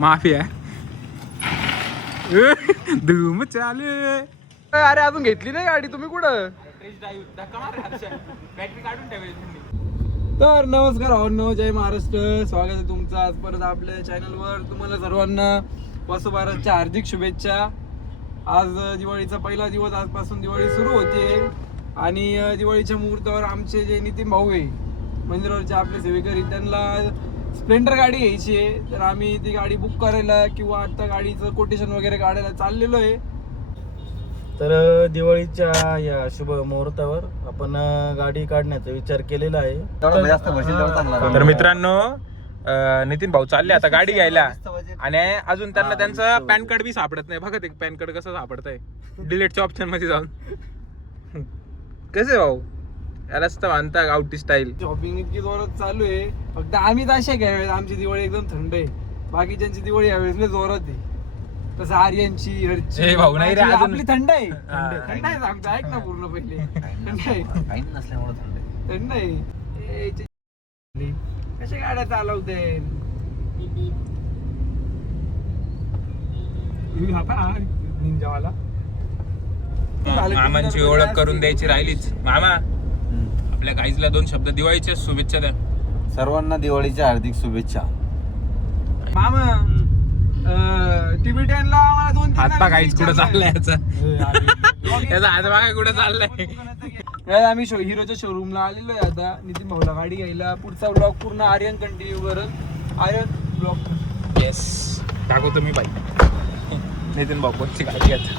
माफी आहे. धूम चालू. अरे अजून घेतली नाही गाडी तुम्ही कुठं? तर नमस्कार भावनो, जय महाराष्ट्र. स्वागत आहे तुमचं आज परत आपल्या चॅनलवर. तुम्हाला सर्वांना वसुबारसच्या हार्दिक शुभेच्छा. आज दिवाळीचा पहिला दिवस, आजपासून दिवाळी सुरू होते आणि दिवाळीच्या मुहूर्तावर आमचे जे नितीन भाऊ आहे मंदिरावरचे आपले सेवेकरी, त्यांना स्प्लेंडर गाडी घ्यायची आहे. तर आम्ही ती गाडी बुक करायला किंवा आता गाडीचं कोटेशन वगैरे काढायला चाललेलो आहे. तर दिवाळीच्या या शुभ मुहूर्तावर आपण गाडी काढण्याचा विचार केलेला आहे. तर मित्रांनो, नितीन भाऊ चालले आता गाडी घ्यायला आणि अजून त्यांना त्यांचं पॅन कार्ड बी सापडत नाही. बघा ते पॅन कार्ड कसं सापडत आहे डिलीटच्या ऑप्शन मध्ये जाऊन. कसे भाऊ यालाच तर मानता गावठी स्टाईल. शॉपिंग इतकी जोरात चालू आहे. फक्त आम्ही अशा घ्यावेळेस आमची दिवाळी एकदम थंड आहे. बाकीच्यांची दिवाळी यावेळेस लय जोरात आहे. तसं आर्यनची हरची भाऊ नाही रे, आपली थंड आहे. थंड आहे सांगतो, ऐक ना पूर्ण पहिले. थंड आहे, थंड आहे. कशा गाड्या चालवते निंजावाला. मामांची ओळख करून द्यायची राहिलीच. मामा, आपल्या गाईजला 2 शब्द दिवाळीच्या शुभेच्छा द्या. सर्वांना दिवाळीच्या हार्दिक शुभेच्छा. मामा, टिबेटियनला आम्हाला 2-3 हातपा काहीच कुठं चाललाय याचा याचा हातपा काय कुठं चाललाय. आम्ही हिरोच्या शोरूमला आलेलो आहे आता नितीन भाऊला गाडी घ्यायला. पुढचा ब्लॉग पूर्ण आर्यन कंटिन्यू करत. आर्यन ब्लॉग येस टाकू तुम्ही बाई. नितीन भाऊ कोणची गाडी घ्यायची.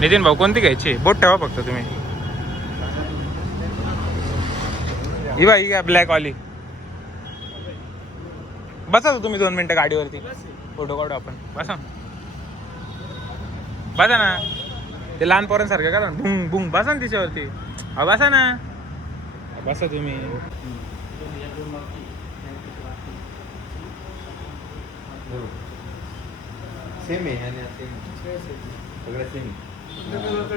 नितीन भाऊ कोणती घ्यायची? बोट ठेवा फक्त तुम्ही. ही बाई का ब्लॅक वाली. बसा तुम्ही 2 मिनिटं गाडीवरती, फोटो काढू आपण. बसा बसा ना. ते लहान पोरांसारखं का बुंग बुंग बसा ना तिच्यावरती. हा बसा ना, बसा तुम्ही. सेम आहे सगळं सेम. 1500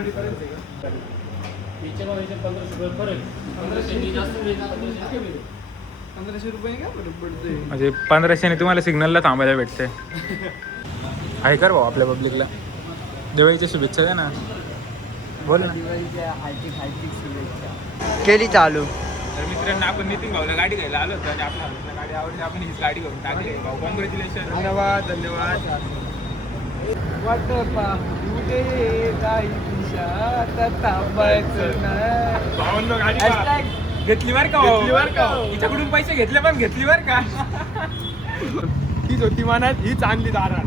रुपये का फरक पडतोय. म्हणजे 1500 तुम्हाला सिग्नलला थांबायला भेटते. आहे कर भाऊ आपल्या पब्लिकला दिवाळीच्या शुभेच्छा द्या ना. बोल ना. केली चालू. तर मित्रांनो, आपण नितीन भाऊला गाडी घ्यायला आलो होतो आणि आपल्याला गाडी आवडली. आपण हीच गाडी करून टाकली. भाऊ कॉंग्रॅच्युलेशन. धन्यवाद धन्यवाद. वाट पाहू दे काही दिशात थांबायचं नाही. भावांनो गाडी Hashtag घेतली बर का? हिच्याकडून पैसे घेतले पण घेतली बर का? हीच होती मनात, हीच आणली दारात.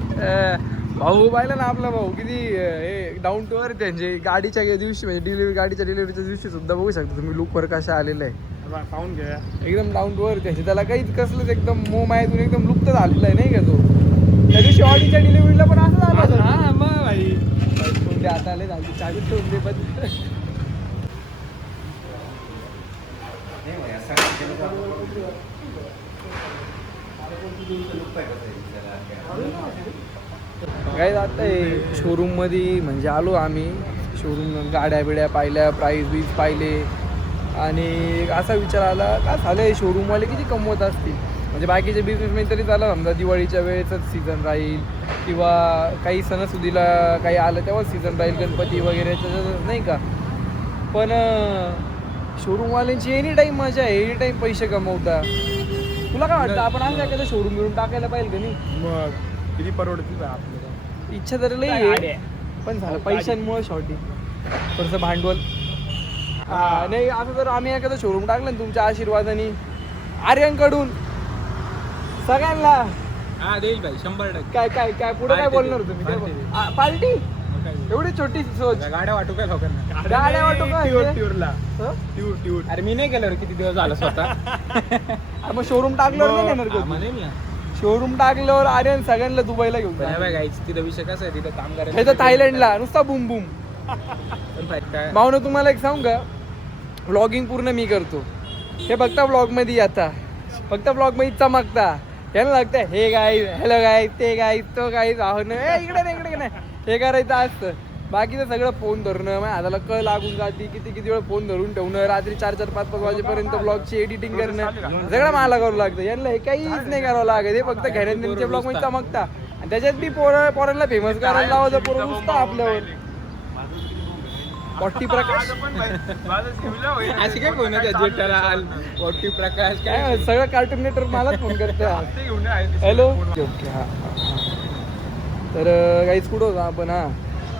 भाऊ पाहिला ना आपला भाऊ किती हे डाऊन टू अर्थ. त्यांचे गाडीच्या दिवशी म्हणजे गाडीच्या डिलिव्हरीच्या दिवशी सुद्धा बघू शकता तुम्ही लुकवर कसा आलेला आहे. पाहून घ्या एकदम डाऊन टू अर्थ. त्यांचे त्याला काहीच कसलंच एकदम मोह मायतून एकदम लुप्त झालेला आहे नाही का तो. त्या दिवशी ऑडीच्या डिलिव्हरीला पण असं झालं होतं. हा मग भाई कोणते आता आले झाली चावी ठेवून दे पण. काय आता शोरूम मध्ये म्हणजे आलो आम्ही. शोरूम गाड्या बिड्या पाहिल्या, प्राईस बीज पाहिले आणि असा विचार आला का झालं शोरूमवाले किती कमवत असतील. म्हणजे बाकीचे बिझनेसमॅन तरी झालं समजा दिवाळीच्या वेळेसच सीझन राहील किंवा काही सणासुदीला काही आलं तेव्हाच सीझन राहील, गणपती वगैरे नाही का. पण शोरूमवाल्यांची एनी टाईम मजा आहे, एनी टाईम पैसे कमवता. तुला काय वाटतं आपण असं एखादं शोरूम मिळून टाकायला पाहिजे का नाही? मग किती परवडतील आपल्याला. इच्छा तर लई आहे पण झालं पैशांमुळे शॉर्टिंग थोडंसं भांडवल. नाही असं जर आम्ही एखादं शोरूम टाकलं ना तुमच्या आशीर्वादाने आर्यनकडून सगळ्यांना. हा देईल भाई 100%. काय काय काय पुढे काय बोलणार तुम्ही? पार्टी एवढी छोटी सोच. गाड्या वाटू काय लोकांना? गाड्या वाटू काय? अरे मी नाही गेलो किती दिवस झाला स्वतः. मग शोरूम टाकल्यावर नाही येणार का? शोरूम टाकल्यावर आर्यन सगळ्यांना दुबईला घेऊन तिथं विषय कसा आहे, तिथं काम हे तर थायलंडला नुसता बुम बुम. करायचं. भावना तुम्हाला एक सांगू का, व्लॉगिंग पूर्ण मी करतो. हे बघता व्लॉग मध्ये आता फक्त व्लॉग मध्ये चमकता. याला लागतं हे गाईज, हॅलो गाईज, ते गाईज, तो गाईज, इकडे नाही इकडे नाही हे करायचं असतं. बाकीचं सगळं फोन धरणं मग हाताला कळ लागून जाते किती वेळ फोन धरून ठेवणं रात्री 4-4, 5-5 वाजेपर्यंत ब्लॉगची एडिटिंग करणं सगळं मला करावं लागतं. यांना हे काहीच नाही करावं लागत. हे फक्त घरांच्या ब्लॉग मध्ये चमकता आणि त्याच्यात बी पोरांना फेमस करायला लावतं. पोरं नुसतं आपल्यावर पॉटी प्रकाश अशी काय फोन आहे जेठालाल पोटी प्रकाश काय सगळं कार्टून नेटवर्क मलाच फोन करतं. हॅलो ओके हां तर काहीच कुठं होतं आपण हा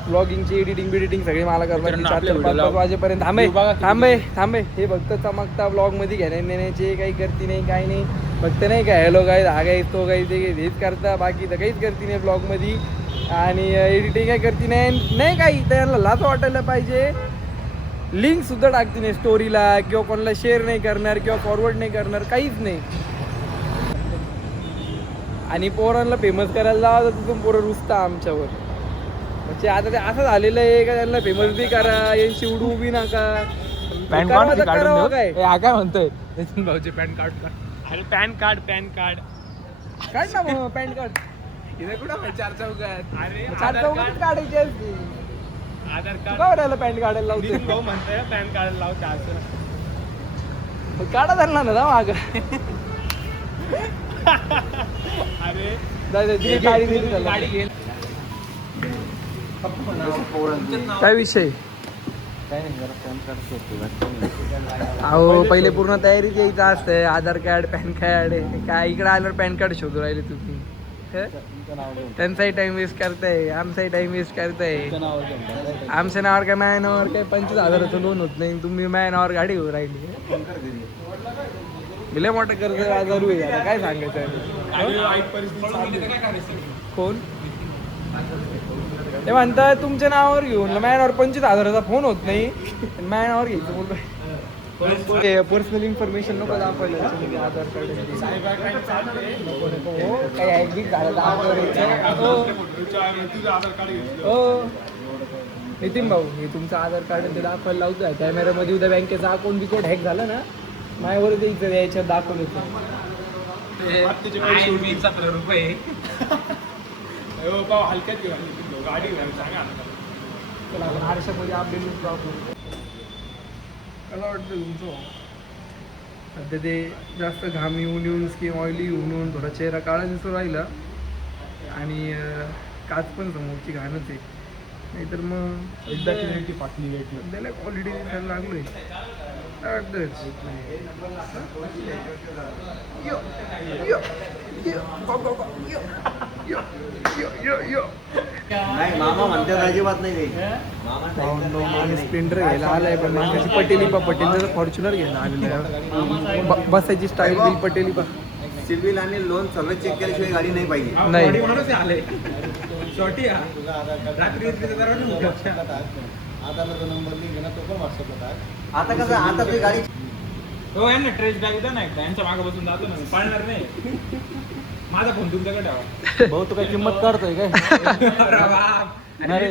ब्लॉगिंगची एडिटिंग सगळी मला करावं लागली 4-5 वाजेपर्यंत. थांबे हे फक्त चमकता ब्लॉग मध्ये घेण्याचे काही करती नाही काही नाही. फक्त नाही काय हॅलो काय हा काय तो काही ते हेच करता बाकी तर काहीच करती नाही ब्लॉग मध्ये. आणि एडिटिंग काय करती नाही काही. त्यांना लाज वाटायला पाहिजे. लिंक सुद्धा टाकते नाही स्टोरीला किंवा कोणाला शेअर नाही करणार किंवा फॉरवर्ड नाही करणार काहीच नाही. आणि पोरांना फेमस करायला लावा तर तिथून पोरं रुसता आमच्यावर. म्हणजे आता ते असं झालेलं आहे का त्यांना फेमस बी करा यांची उडू बी नका. करावं काय काय म्हणतोय नितीन भाऊचे पॅन कार्ड पॅन कार्ड काय ना मग पॅन कार्ड इथे कुठं 4 चौकात अरे 4 चौकात काढायची असते. आधार का राहिलं पॅन काढायला लावते भाऊ म्हणतोय पॅन कार्ड लाव 4चं काढा धरला ना माग अरे गाडी घेईल काय विषय अहो पहिले पूर्ण तयारीच यायचं असतंय. आधार कार्ड पॅन कार्ड काय इकडे आल्यावर पॅन कार्ड शोधू राहिले तुम्ही. त्यांचाही टाइम वेस्ट करताय आमचाही टाइम वेस्ट करताय. आमच्या नावावर काय माझ्या नावावर काय 25,000चं लोन होत नाही. तुम्ही माझ्या नावावर गाडी घेऊन राहिली. लय मोठं कर्ज आजारू आहे आता काय सांगायचं. कोण ते म्हणतात तुमच्या नावावर घेऊन माझ्या नावावर 25,000चा फोन होत नाही माझ्या नावावर घ्यायचं बोलतोय. पर्सनल इन्फॉर्मेशन नको दाखवायला आधार कार्ड काही ॲग्रीट झालं हो. नितीन भाऊ हे तुमचं आधार कार्ड ते दाखवायला लावतोय कॅमेऱ्यामध्ये. उद्या बँकेचा अकाउंट बिकॉट हॅक झालं ना माझ्यावर द्यायचं याच्यात दाखवलं ₹17 हलक्यात गाडी आरशामध्ये अपडेट मला वाटतं तुमचं सध्या ते जास्त घाम येऊन स्किन ऑइली होऊन थोडा चेहरा काळा दिसून राहिला. आणि काच पण समोरची घाणच आहे. नाहीतर मग एकदा क्लिअरिटी फाटली त्याला क्वालिटी दिसायला लागलोय नाही मामा म्हणतात अजिबात नाही स्प्लेंडर घ्यायला आलाय पण मागाशी पटेल फॉर्च्युनर घ्यायला आलेलं आहे. बसायची स्टाईल बिल पटेली बा सिबिल आणि लोन सगळं चेक केल्याशिवाय गाडी नाही पाहिजे. नाही आले शॉर्टी आता कसं आता ती गाडी हो यांना ट्रेस बॅग द्या ना एकदा यांच्या मागे बसून जातो ना मी पाळणार नाही. माझा फोन तुमच्याकडे ठेवा. भाऊ तू काय किंमत काढतोय काय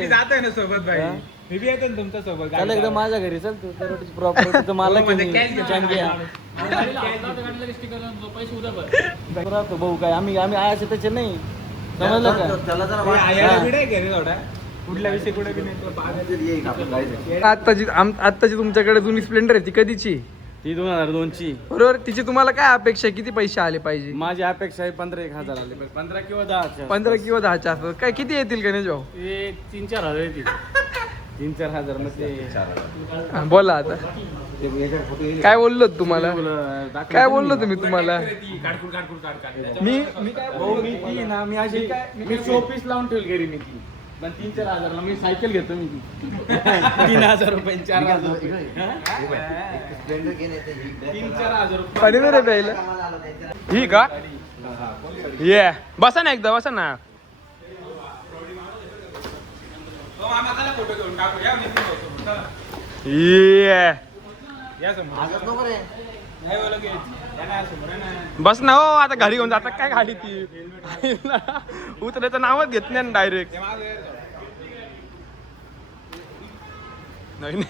जातोय ना सोबत भाई मी बी येतो ना तुमच्या सोबत. चल एकदा माझ्या घरी चल तू प्रॉपर्टीचं मला भाऊ काय आम्ही आयाचे त्याचे नाही समजलं का. त्याला जरा घरी थोडा कुठल्या विषय कुठे बी नाही. आत्ताची तुमच्याकडे जुनी स्प्लेंडर आहे ती कधीची ती 2002 ची बरोबर. तिची तुम्हाला काय अपेक्षा किती पैसे आले पाहिजे. माझी अपेक्षा आहे 15,000 आले 15 किंवा 10. 15 किंवा 10च्या असं काय किती येतील गणेश भाऊ. 3-4 हजार येतील. 3-4 हजार मध्ये बोला आता काय बोललो तुम्हाला काय बोललो तुम्ही तुम्हाला मी अशी मी शोपीस लावून ठेवली घरी मी ती पण 3-4 हजारला मी सायकल घेतो मी ती 3,000 रुपये 4,000 पाणी नाही रे प्यायला ही का ये बसा ना एकदा बसा ना. बस ना हो आता घरी घेऊन जातात काय गाडी ती उतरायचं नावच घेत नाही डायरेक्ट. नाही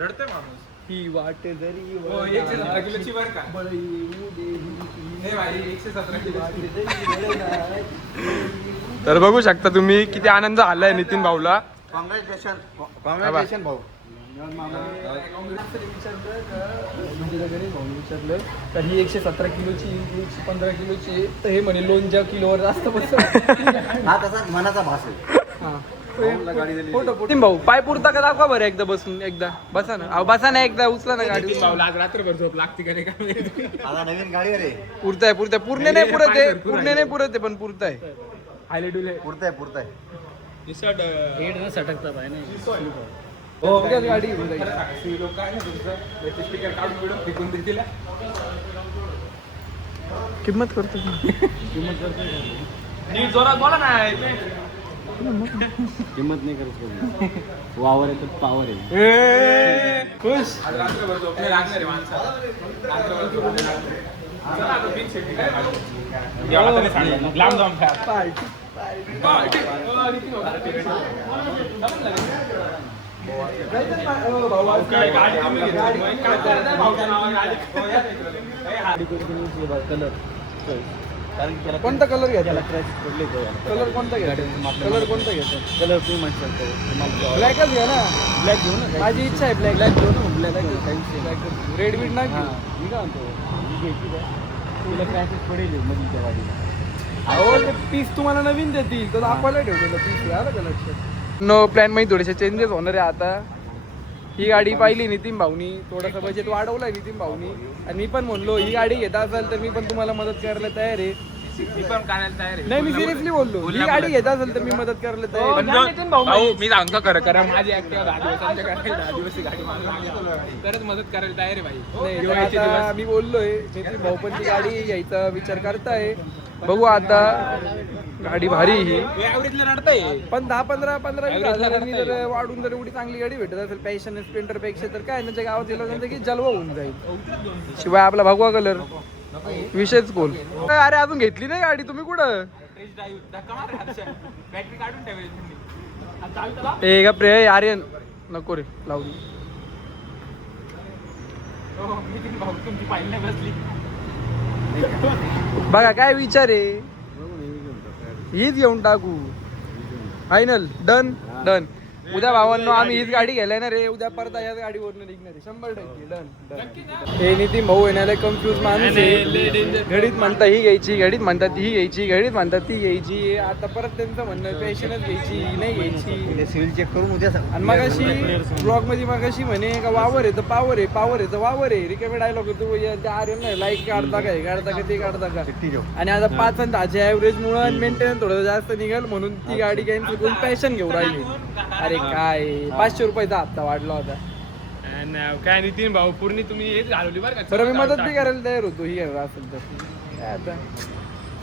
रडतोय माणूस ही वाट जरी 117 किलोची वर का 117 किलो. तर बघू शकता तुम्ही किती आनंद झालाय नितीन भाऊला. कॉंग्रॅच्युलेशन भाऊ. म्हणजे भाऊने विचारलं तर ही 117 किलोची 115 किलोची तर हे म्हणे लोणच्या किलोवर जास्त बसत. हा तसा मनाचा भास आहे. फोटो भाऊ पाय पुरता का दाखवा बरं एकदा बसून एकदा बसा ना अहो बसा ना एकदा उचला ना गाडी आज रात्रभर झोप लागते का नाही आता नवीन गाडीवर आहे. पुरताय पूर्ण नाही पुरत आहे पूर्ण नाही पुरत आहे पण पुरताय पुरताय सटकतात आहे ना. उद्याच गाडी घेऊन जाईल. स्टिकर काढून बिडून फेकून देतील. किंमत करतो नीट जोरात बोला ना. किंमत नाही करत. वावर आहे तर पावर आहे. खुश आज रात्रभर झोप नाही लागणार आहे माणसाला. रात्रभर झोप नाही लागणार. चला आता बिग शेट काय काढू. एवढा तरी सांग. लांब जाऊन खा. पार्टी काय गाडी तुम्ही घेतली. काय करताय भाऊच्या नावाने गाडी. कोणता कलर घ्यायचा कलर कोणता घ्यायचा कलर कोणता घ्यायचा कलर तुम्ही म्हणशाल ब्लॅकच घ्या ना. ब्लॅक घेऊ ना. माझी इच्छा आहे ब्लॅक ब्लॅक घेऊ ना. ब्लॅक रेड बीट ना घेऊ. मी काय म्हणतो ही घ्यायची का तुला क्रॅशेस पडेल मधीच्या गाडीला. अहो ते पीस तुम्हाला नवीन देतील तर आपल्याला ठेवलेलं पीस आलं का लक्षात. नो प्लॅन मध्ये थोडेसे चेंजेस होणार आहे आता. ही गाडी पाहिली नितीन भाऊनी थोडंसं बजेट वाढवलंय नितीन भाऊनी आणि मी पण म्हणलो ही गाडी घेता असेल तर मी पण तुम्हाला मदत करायला तयार आहे. मी पण काढायला तयार आहे. नाही मी सिरियसली बोललो ही गाडी घेता असेल तर मी मदत करायला तयार पण आहे. भाऊ मी सांगतो खरं कारण माझी ऍक्टिव्ह 10 दिवसांच्या गाडी 10 दिवस गाडी मारून तरच मदत करायला तयार आहे भाई. नाही, तर दिवाळीचे आता दिवस मी बोललोय नितीन भाऊ पण ती गाडी घ्यायचा विचार करताय. बघू आता गाडी भारी ही ऍव्हरेजला रडताय. पण 10-15 Average ला हजारांनी करता जर वाढून जर एवढी चांगली गाडी भेटत असेल पॅशन स्प्लेंडर पेक्षा तर काय त्यांच्या गावात गेलं नंतर की जलवा होऊन जाईल. शिवाय आपला भगवा कलर विषयच कोल. अरे अजून घेतली नाही गाडी तुम्ही कुठं बॅटरी काढून ठेवायची. ए का प्रे आर्यन नको रे लावून भाऊ तुमची पाहिली नाही बसली. बघा काय विचार आहे हीच घेऊन टाकू फायनल डन डन. उद्या भावांनो आम्ही हीच गाडी घ्यायला ना रे उद्या परत याच गाडीवरनं निघणार आहे 100% डन. हे नितीन भाऊ येणार कन्फ्युज माणूस आहे. घडीत म्हणता ही घ्यायची घडीत म्हणतात ही घ्यायची घडीत म्हणतात ती घ्यायची. आता परत त्यांचं म्हणणं पॅशनच घ्यायची नाही घ्यायची. सिव्हिल चेक करून उद्या सांग. आणि मगाशी ब्लॉग मध्ये मगाशी म्हणे का वावर आहे तर पावर आहे पावर आहे तर वावर आहे रिकामे डायलॉग होतो त्या आर्यन लाईक काढता काय काढता का ते काढता का. आणि आता 5 आणि 10च्या ऍव्हरेज मुळे मेंटेनन्स थोडं जास्त निघेल म्हणून ती गाडी कॅन्सल करून पॅशन घेऊन राहिली. अरे काय 500 रुपयाचा हप्ता वाढला होता. काय नितीन भाऊ पूर्ण तुम्ही हेच घालवली बरं का. बरं मी मदत बी करायला तयार होतो ही असेल तर काय आता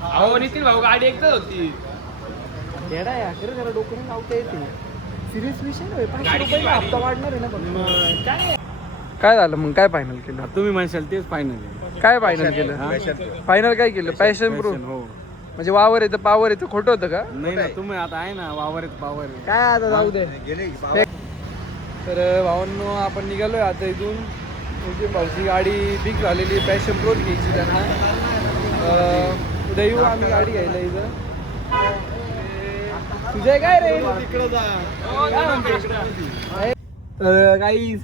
अहो नितीन भाऊ गाडी एकच होती. येडा आहे खरं खरं डोकं लावता येते. सिरियस विषय नाही 500 गाडी रुपयाचा किती हप्ता वाढणार आहे ना पण. काय काय झालं मग काय फायनल केलं तुम्ही म्हणशाल तेच फायनल. काय फायनल केलं फायनल काय केलं पॅशन प्रो हो. म्हणजे वावर येतं पावर येतं खोटं होतं का. नाही ना तुम्ही आता आहे ना वावर पावर आहे. काय आता जाऊ दे. गेले तर भावांनो आपण निघालोय आता इथून. तुमची भाऊची गाडी फिक्स झालेली पॅशन प्रोच घ्यायची त्यांना. उद्या येऊ आम्ही गाडी घ्यायला इथं. तुझे काय रे तर काही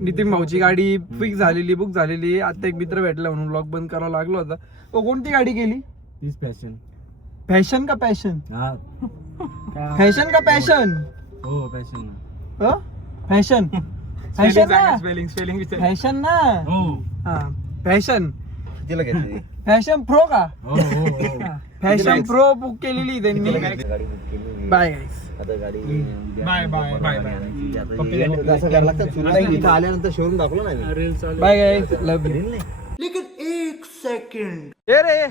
नितीन भाऊची गाडी फिक्स झालेली बुक झालेली. आता एक मित्र भेटला म्हणून ब्लॉग बंद करावा लागलो होता. तो कोणती गाडी गेली तीच फॅशन. फॅशन का पॅशन हा फॅशन का पॅशन हो फॅशन. फॅशन फॅशन ना स्पेलिंग विचार. फॅशन ना हो हा फॅशन कितीला घेतली फॅशन प्रो का हो हो फॅशन प्रो बुक केलेली त्यांनी. गाडी बुक केली. बाय गाईस. आता गाडी बाय बाय बाय बाय. असं करायला लागतं. तुला इथं आल्यानंतर शोरूम दाखवलं नाही. Bye guys love you. लेकिन 1 सेकंड हे रे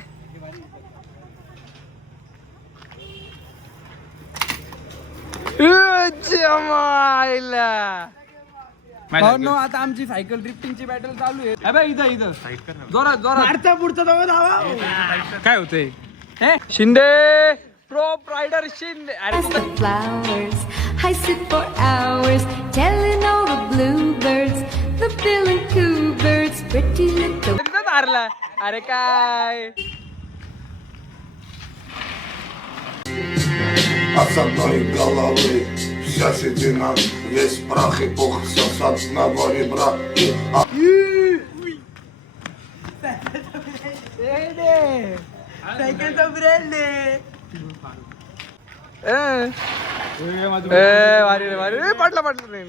जमायला भावनो आता आमची सायकल ड्रिफ्टिंगची बॅटल चालू आहे. अबे इथं इथं जोरात जोरात पुढचा काय होतंय. Shinde pro rider Shinde. As the flowers, I sit for hours telling all the bluebirds, the bill and coo birds, pretty little. तिथंच हारला. अरे काय Asam noy galalı Засидина, есть прах и пух, сосад на воре брат. भारी रे भारी रे, पडला नाही